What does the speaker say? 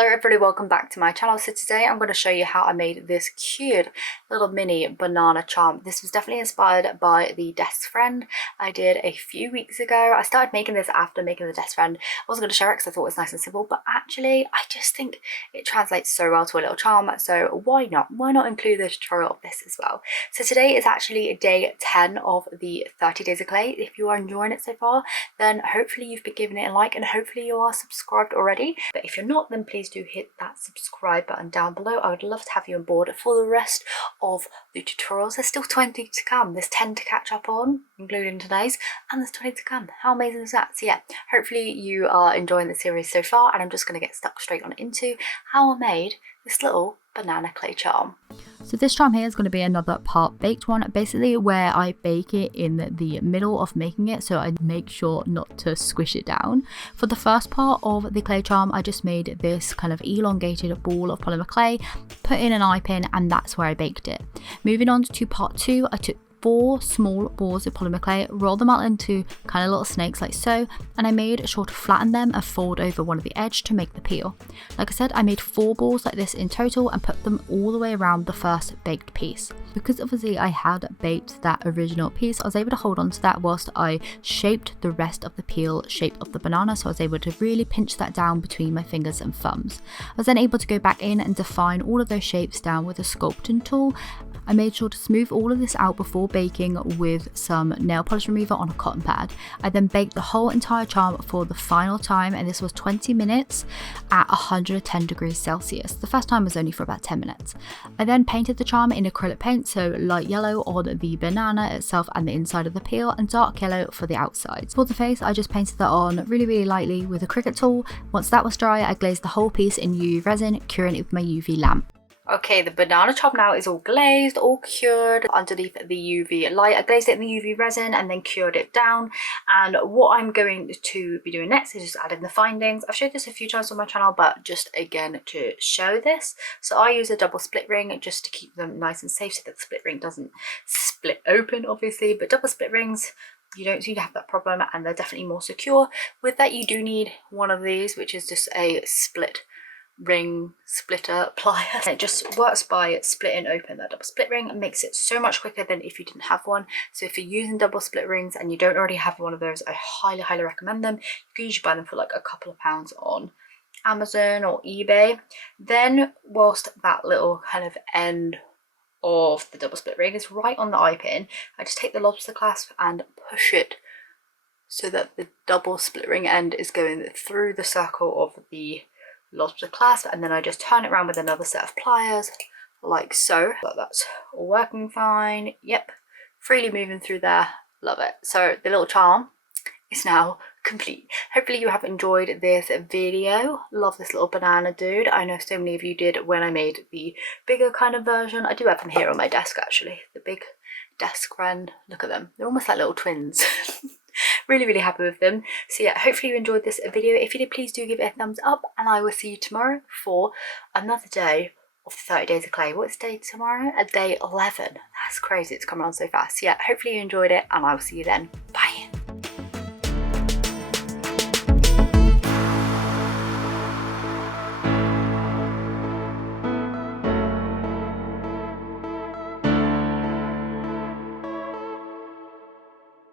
Hello everybody, welcome back to my channel. So today I'm going to show you how I made this cute little mini banana charm. This was definitely inspired by the desk friend I did a few weeks ago. I started making this after making the desk friend. I wasn't going to share it because I thought it was nice and simple, but actually I just think it translates so well to a little charm, so why not include the tutorial of this as well. So today is actually day 10 of the 30 days of clay. If you are enjoying it so far, then hopefully you've been giving it a like and hopefully you are subscribed already. But if you're not, then please do hit that subscribe button down below. I would love to have you on board for the rest of the tutorials. There's still 20 to come. There's 10 to catch up on, including today's, and there's 20 to come. How amazing is that? So yeah, hopefully you are enjoying the series so far, and I'm just going to get stuck straight on into how I made this little banana clay charm. So this charm here is going to be another part baked one, basically where I bake it in the middle of making it, so I make sure not to squish it down. For the first part of the clay charm, I just made this kind of elongated ball of polymer clay, put in an eye pin, and that's where I baked it. Moving on to part 2, I took 4 small balls of polymer clay, rolled them out into kind of little snakes like so, and I made sure to flatten them and fold over one of the edge to make the peel. Like I said, I made 4 balls like this in total and put them all the way around the first baked piece. Because obviously I had baked that original piece, I was able to hold on to that whilst I shaped the rest of the peel shape of the banana, so I was able to really pinch that down between my fingers and thumbs. I was then able to go back in and define all of those shapes down with a sculpting tool. I made sure to smooth all of this out before baking with some nail polish remover on a cotton pad. I then baked the whole entire charm for the final time, and this was 20 minutes at 110 degrees Celsius. The first time was only for about 10 minutes. I then painted the charm in acrylic paint, so light yellow on the banana itself and the inside of the peel, and dark yellow for the outside. For the face, I just painted that on really lightly with a Cricut tool. Once that was dry, I glazed the whole piece in UV resin, curing it with my UV lamp. Okay, the banana charm now is all glazed, all cured underneath the UV light. I glazed it in the UV resin and then cured it down. And what I'm going to be doing next is just adding the findings. I've showed this a few times on my channel, but just again to show this. So I use a double split ring just to keep them nice and safe so that the split ring doesn't split open, obviously. But double split rings, you don't seem to have that problem, and they're definitely more secure. With that, you do need one of these, which is just a split ring splitter plier. It just works by splitting open that double split ring and makes it so much quicker than if you didn't have one. So if you're using double split rings and you don't already have one of those, I highly recommend them. You can usually buy them for like a couple of pounds on Amazon or eBay. Then whilst that little kind of end of the double split ring is right on the eye pin, I just take the lobster clasp and push it so that the double split ring end is going through the circle of the lobster clasp, and then I just turn it around with another set of pliers like so. But that's all working fine. Yep, freely moving through there. Love it. So the little charm is now complete. Hopefully you have enjoyed this video. Love this little banana dude. I know so many of you did when I made the bigger kind of version. I do have them here on my desk actually, the big desk friend. Look at them, they're almost like little twins. Really happy with them. So yeah, hopefully you enjoyed this video. If you did, please do give it a thumbs up, and I will see you tomorrow for another day of the 30 days of clay. What's day tomorrow? Day 11. That's crazy, it's come around so fast. So yeah, hopefully you enjoyed it, and I will see you then. Bye.